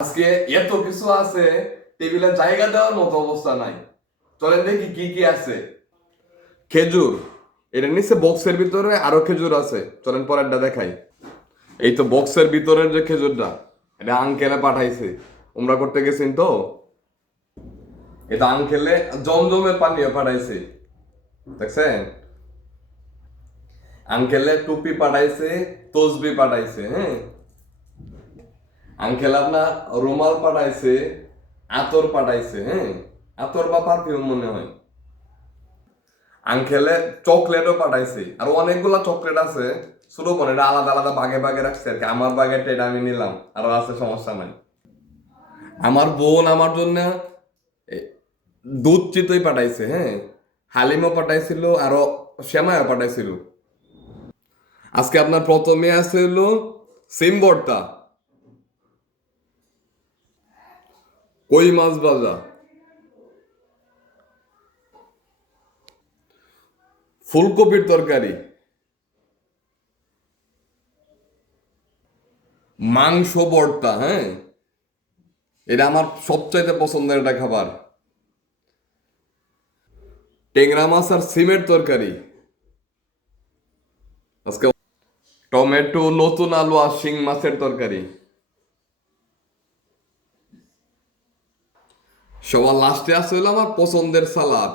আজকে এত কিছু আছে, টেবিলে জায়গা দেওয়ার মতো অবস্থা নাই। চলেন দেখি কি কি আছে। খেজুর, এর নিচে বক্সের ভিতরে আরো খেজুর আছে, চলেন পরেরটা দেখাই। এই তো বক্সের ভিতরের যে খেজুরটা, এটা আঙ্কেলে পাঠাইছে। উমরা করতে গেছেন তো, এটা আঙ্কেলে জমজমের পানিও পাঠাইছে, দেখছেন? আঙ্কেলে টুপি পাঠাইছে, তসবি পাঠাইছে, হ্যাঁ। আঙ্কেল আপনার রুমাল পাঠাইছে, আতর পাঠাইছে, হ্যাঁ। আতর বা পারফিউম মনে হয়। আঙ্কেলে চকলেটও পাঠাইছে, আর অনেকগুলা চকলেট আছে। ছোট বোন এটা আলাদা আলাদা ভাগে ভাগে রাখছে আর কি। আমার ভাগেরটা এটা আমি নিলাম, আরো আছে, সমস্যা নাই। আমার বোন আমার জন্য এ, দুধ চিতই পাঠাইছে, হ্যাঁ। হালিমও পাঠাইছিল, আরো শ্যামাও পাঠাইছিল। আজকে আপনার প্রথমে আছে হলো সিম ভর্তা, কই মাছ ভাজা, ফুলকপির তরকারি, মাংস ভর্তা, হ্যাঁ। এটা আমার সবচাইতে পছন্দের একটা খাবার। টেংরা মাছ আর সিমের তরকারি আজকে। টমেটো, নতুন আলু আর শিং মাছের তরকারি। সবার লাস্টে আছে হলো আমার পছন্দের সালাদ।